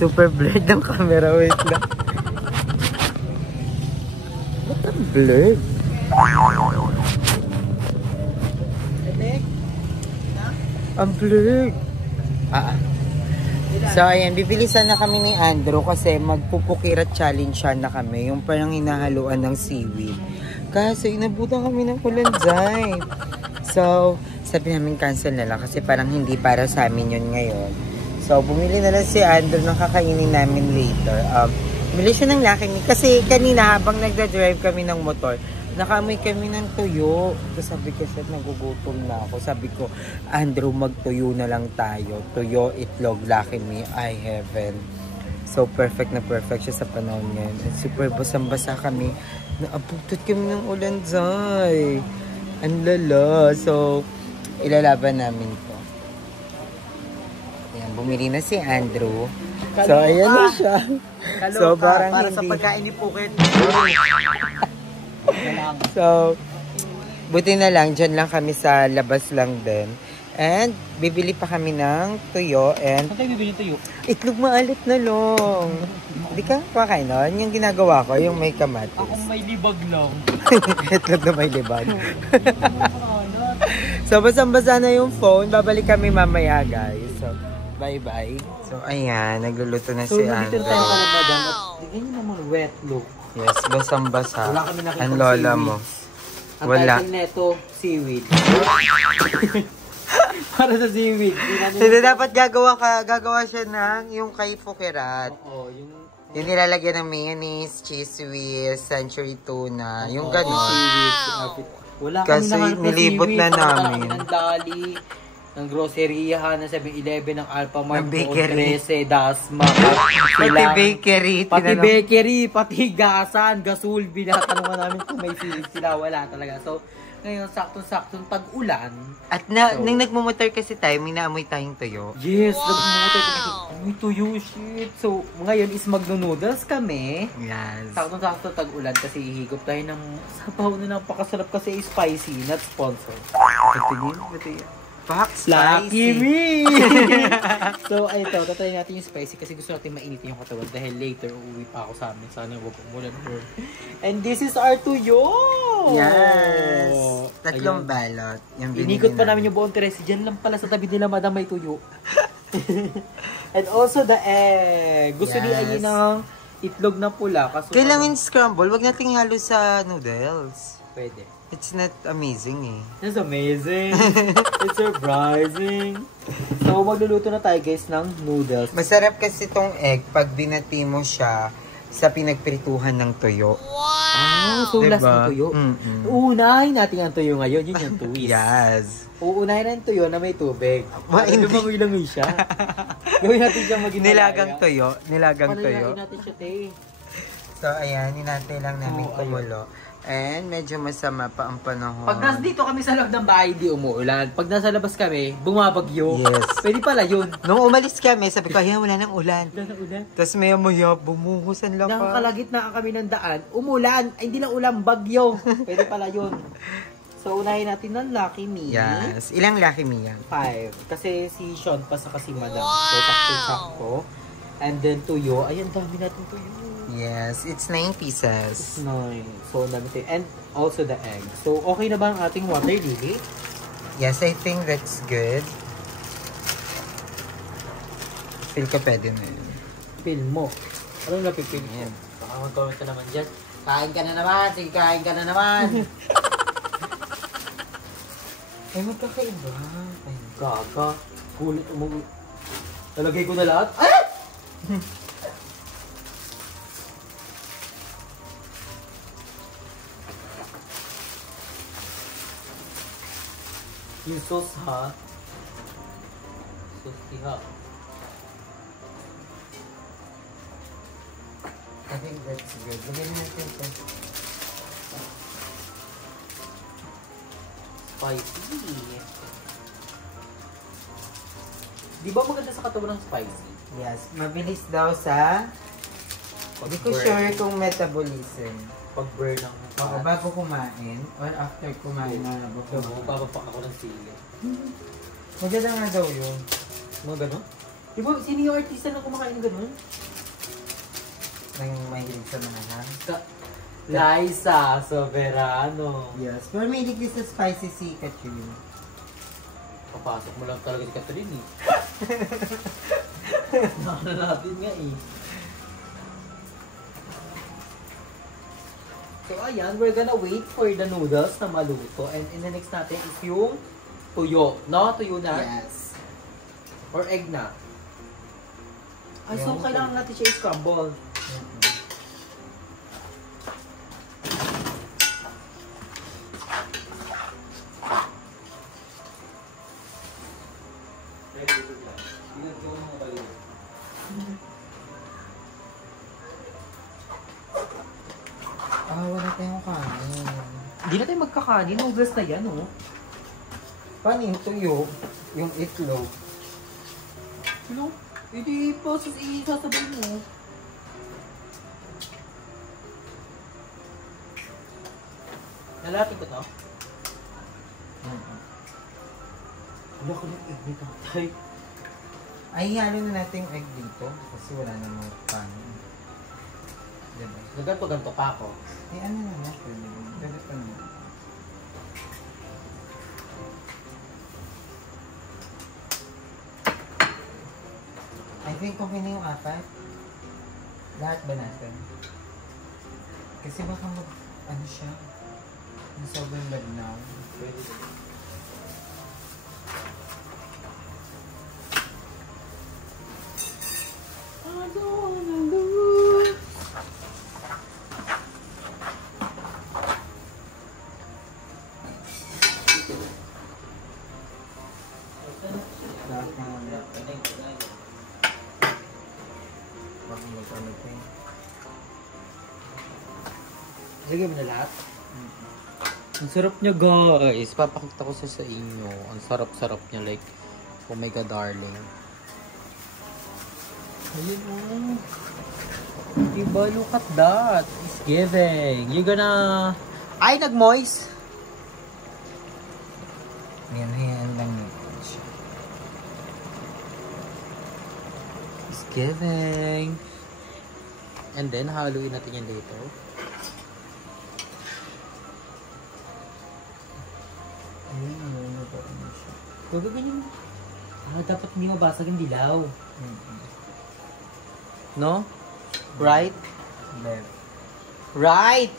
Super blurred ng camera. Wait lang. Ba't ang blurred? Ang blurred. So, ayan, bibilisan na kami ni Andrew kasi magpupukirat challenge na kami. Yung parang hinahaluan ng seaweed. Kasi inabutan kami ng kulandzay. So, sabi namin cancel na lang kasi parang hindi para sa amin yun ngayon. So, bumili na lang si Andrew ng kakainin namin later. Bumili siya ng Lucky Me. Kasi kanina habang nagda-drive kami ng motor, nakaamoy kami ng tuyo. Tapos sabi ko siya, nagugutom na ako. Sabi ko, Andrew, magtuyo na lang tayo. Tuyo, itlog, Lucky Me, ay heaven. So, perfect na perfect siya sa panahon ngayon. And super basang-basa kami. Naabutot kami ng ulandzay. Ang lala. So, ilalaban namin to. Ayan, bumili na si Andrew. So, ayan na siya. So, parang para hindi... sa pagkain ni Pukit. So, buti na lang, dyan lang kami sa labas lang din. And, bibili pa kami ng tuyo and... Saan tayo bibili tuyo? Itlog maalit na long. Hindi ka pakain nun? Yung ginagawa ko, yung may kamatis. Akong may libag lang. Itlog na may libag. So, basang-basa na yung phone. Babalik kami mamaya, guys. So, bye-bye. So, ayan. Nagluluto na si Andrew. So, tayo pala, madam. At tignan nyo naman, wet look. Yes, basang-basa. Wala kami nakita ang lola mo. Ang wala. title neto, seaweed. Para sa seaweed. Hindi dapat gagawa siya ng yung kay Fukirat. Oo, yung nilalagyan ng mayonnaise, cheese whiz, century tuna, yung gano'n. Seaweed. Wala kasi nilibot na namin. Ng Dali, ng groceria, ng 7-Eleven, ng Alphamart, ng bakery, 13, Dasma, pati bakery, pati gasan, gasol, binatanungan namin kung may seaweed sila, wala talaga. So, ngayon, saktong-saktong tag-ulan. At nang nagmumotor kasi tayo, may naamoy tayong tuyo. Yes, nagmumotor kasi may tuyo, shit. So, ngayon is magno-noodles kami. Yes. Saktong-saktong tag-ulan kasi ihigop tayo ng sabaw na napakasarap kasi spicy, not sponsored. Patingin. Fox Lucky Me! So, ito, tatry natin yung spicy kasi gusto natin mainitin yung katawan dahil later uuwi pa ako sa amin. Sana huwag umulan. And this is our tuyo! Yes! Tatlong balot. Inikot pa namin yung buong Teresi. Diyan lang pala sa tabi nila, madam, may tuyo. And also the egg. Gusto niya yun ng itlog na pula. Kailangan scramble. Huwag nating halo sa noodles. Pwede. It's not amazing eh. It's amazing. It's surprising. So, magluluto na tayo guys ng noodles. Masarap kasi itong egg pag binati mo siya sa pinagprituhan ng tuyo. Wow! So, diba? Last ng tuyo. Uunahin natin ang tuyo ngayon. Yun yung twist. Yes. Uunahin ang tuyo na may tubig. Lumangoy-langoy siya. Gawin natin siya maging nilagang tuyo. Nilagang tuyo. Panalain natin siya, te. So, ayan. Hinantay lang namin kumulo. And medyo masama pa ang panahon. Pag nasa dito kami sa loob ng bahay, di umuulan. Pag nasa labas kami, bumabagyo. Yes. Pwede pala yun. Nung umalis kami, sabi ko, ayan, wala nang ulan. Wala nang ulan. Tapos maya-maya, bumuhusan lang pa. Nakakalagitnaan kami ng daan, umulan. Ay, hindi lang ulan, bagyo. Pwede pala yun. So, unahin natin ng Lucky Me. Yes. Ilang Lucky Me yan? 5. Kasi si Sean pa sa kasi madam. So, sakto-sakto. And then, tuyo. Ay, ang dami natin tuyo. Yes, it's 9 pieces. It's 9. So, dami tayo. And also the egg. So, okay na ba ang ating water lily? Yes, I think that's good. Feel ko pwede na yun. Feel mo. Anong napipil mo? Baka mag-comment ka naman dyan. Kain ka na naman! Sige, kain ka na naman! Ay, magkakaiba. Ay, gaga. Kulit mo. Talagay ko na lahat. Ah! Yung sauce ha. Sauce ha. I think that's good. Lagyan natin ito. Spicy. Di ba maganda sa katawan ng spicy? Yes, mabilis daw sa... Hindi ko sure kung metabolism. Pag-burn ng bago kumain or after kumain na babapak ako ng sili. Maganda nga daw yun. Mga gano'n? Di ba, sino yung artista na kumakain ng ganun? Nang mahilig sa mga ha? Liza Soberano. Yes. Pero mahilig din sa spicy si Catherine. Papasok mo lang talaga si Catherine eh. Nakala natin nga eh. So ayan, we're gonna wait for the noodles na maluto. And in the next natin is yung tuyo. No? Tuyo na? Yes. Or egg na? Ay, so Yung kailangan natin siya i-scramble. Ah, wala tayong kanin. Hindi na tayo magkakanin. Noodles na yan, oh. Paano yung tuyo? Yung itlog? Ano? Hindi po, isasabay mo. Nalating ko to? Wala ko ng egg ni tatay. Ay, halo na natin yung egg dito. Kasi wala namang kanin. Diba? Naganto-ganto pa ako. Eh, ano na natin? Ganito na. I think okay na yung apat. Lahat ba natin? Kasi baka ano siya? Sobrang lagnaw. Pwede. I don't wanna lose. Lahat na baka mag-ano pa yun. Lagyan mo na lahat. Ang sarap niya, guys. Papakita ko sa inyo. Ang sarap-sarap niya. Like, oh my God, darling. Ayun, oh. Diba, look at that. It's giving. You're gonna... Ay, nag-moist. Yan lang natin siya. It's giving. And then, haluin natin yan later. Ayun, ano siya. Gagawin dapat hindi mabasag yung dilaw. No? Right? Left. Right!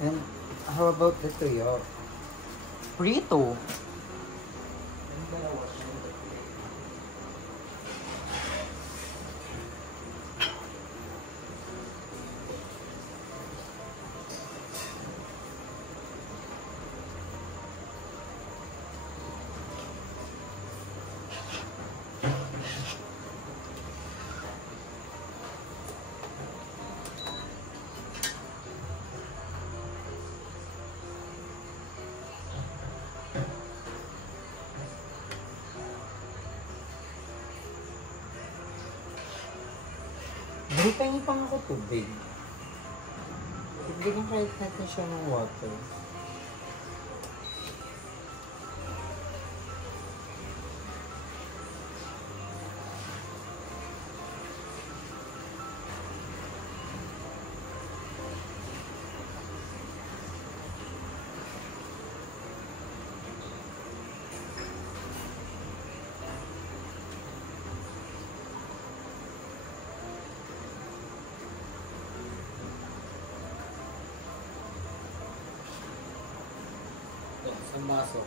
And how about the tuyo? Prito. Balik pa niyo pang ako tubig. Ibigyan kahit natin siya ng water. Sa maso.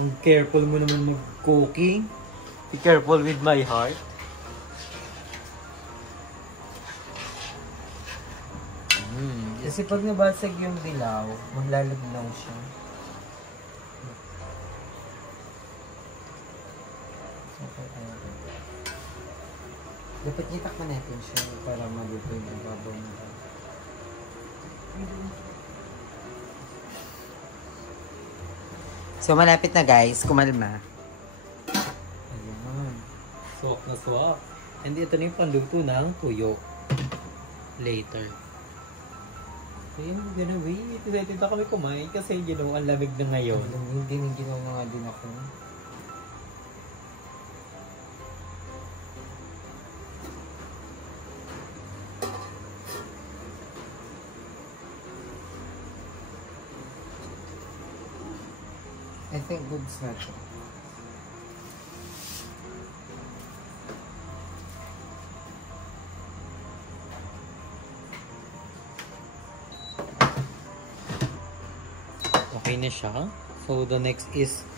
Ang careful mo naman mag-cooking. Be careful with my heart. Kasi pag nabasag yung dilaw, maglalagnaw siya. Dapat itakpan natin siya para maluto yung ibabaw nito. So, malapit na guys. Kumalma. Ayan. Swak na swak. And ito na yung panluto ng tuyo. Later. So, yun, gonna wait. Excited na kami kumain kasi, you know, ang lamig na ngayon. Giniginaw na nga din ako. I think goods na to. Okay na siya. So, the next is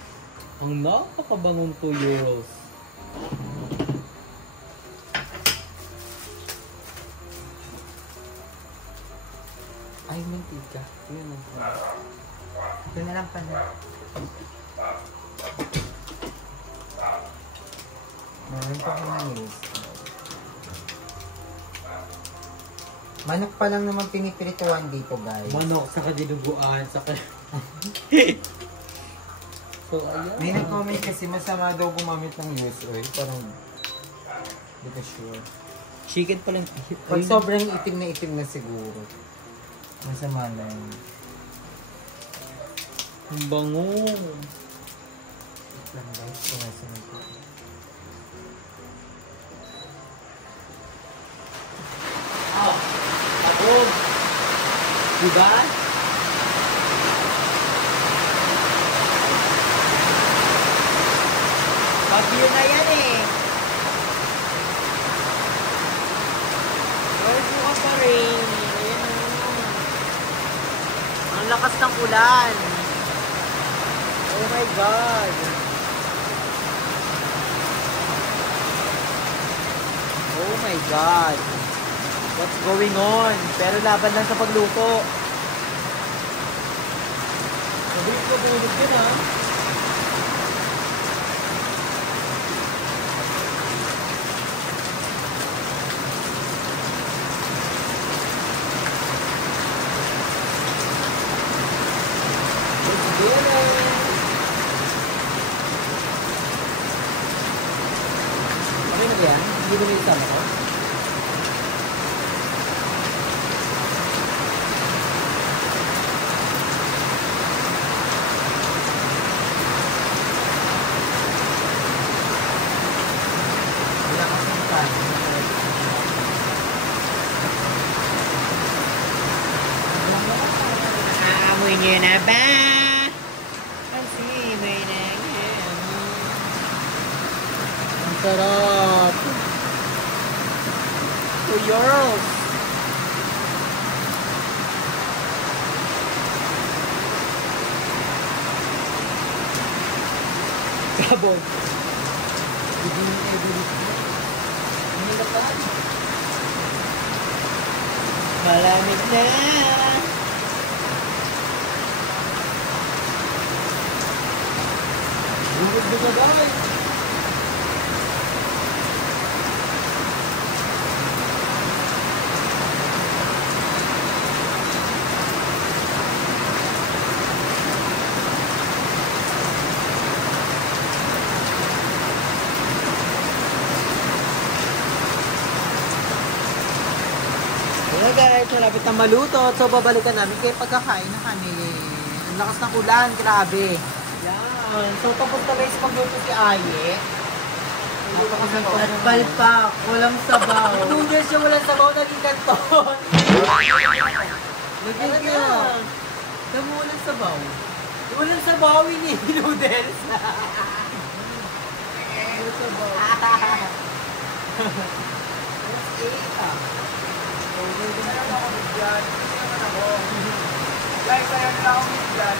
ang napakabangong tuyos. Ay, mantika. Yun ang ito na lang pala. Meron pa ko manis. Manok pa lang naman pinipirituan dito, guys. Manok, saka dinuguan, saka... So, ayan. May nag-comment kasi masama daw gumamit ng use oil. Parang, hindi ko sure. Chicken pa lang. Pag sobrang itim na siguro. Masama na yun. Ang bango. Wait lang guys, pumasin ko. Ah! Ako! Diba? Pag-view na yan eh. Well, buka pa rin. Ayan o. Ang lakas ng ulan. Oh my God. Oh my God. What's going on? Pero laban lang sa pagluto. Sabi ko, tulog yun ha. Let's do it. Okay na ba yan? Hindi ba nilisama ko? Wala kasi yung pan. Aamoy niyo na ba? Kasi may nangyayari. Ang sarap. Tuyos. Sabon. Malamig na. Bumog na guys. Ayan guys, malapit na maluto. So, babalikan namin kayo pagkakain na kami. Ang lakas ng ulan, grabe. Yan. So, tapos na guys magluto si Aye. At palpak, walang sabaw. Noodles yung walang sabaw, naging kanton. Lagyan Ano ka. na? Tama walang sabaw. Walang sabaw, ini noodles. Walang sabaw. Meron ako bigyan. Meron ako. Guys, meron na ako bigyan.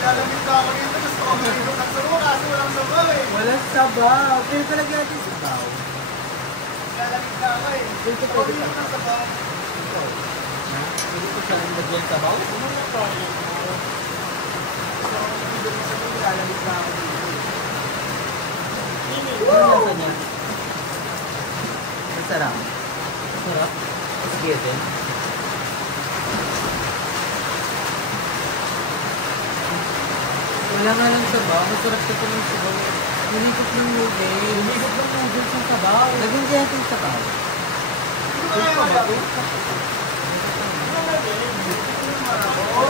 Lalamig na ako dito. Gusto ko meron ng sabaw kasi walang sabaw eh. Walang sabaw. Pero palagyan natin sabaw. Lalamig na ako eh. Dito po dito ng sabaw. Ito. Pwede ko siya lagyan sabaw? Ano na tayo? Lalamig na ako dito. Ano lasa niya? Masarap. Sarap. Sige din. Wala nga lang sabaw. Masarap sa ng sabaw. Nilikot ng noodles. Lumikot ng noodles ng sabaw. Lagyan kaya natin sabaw.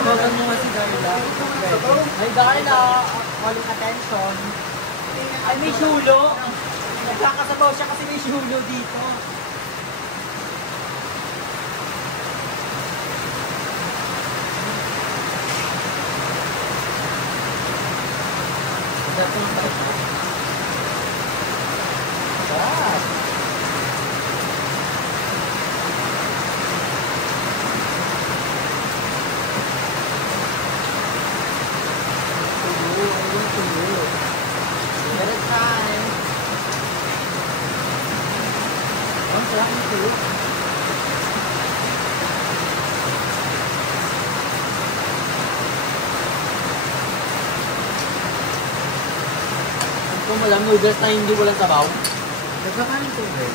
Bagan mo nga si Darla. Ay, Darla, calling attention. Ay, may sulo. Nagkakasabaw siya kasi may sulo dito. Sarap ng bait mo. Sarap. Tulo, ayun tulo. Better try. Ang sarap ng tulo. Kung walang noodles na hindi walang sabaw. Nagkakanin tubig.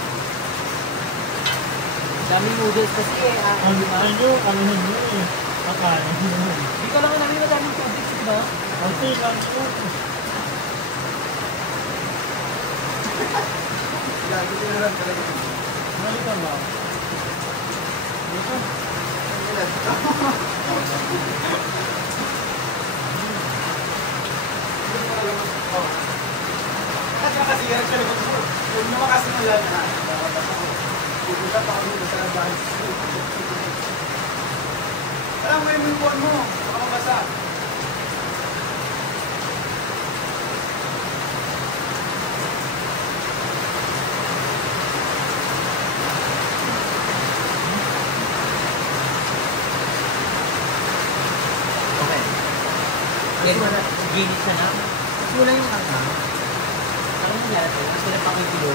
Daming noodles kasi eh. Ano na nyo eh. Kakain. Hindi ka lang namin madaming tubig, diba? Kasi lang yun. Ano ka ba? Kasi nakasigaret ka lang ako. Huwag na makasimula na. Pupunta pa kami sa labas. Alam mo yung phone mo. Baka mabasa. Okay. Yes, ginit siya na. Mas wala yung kanta. Ano nangyari? Ang sila pa kay Kilo.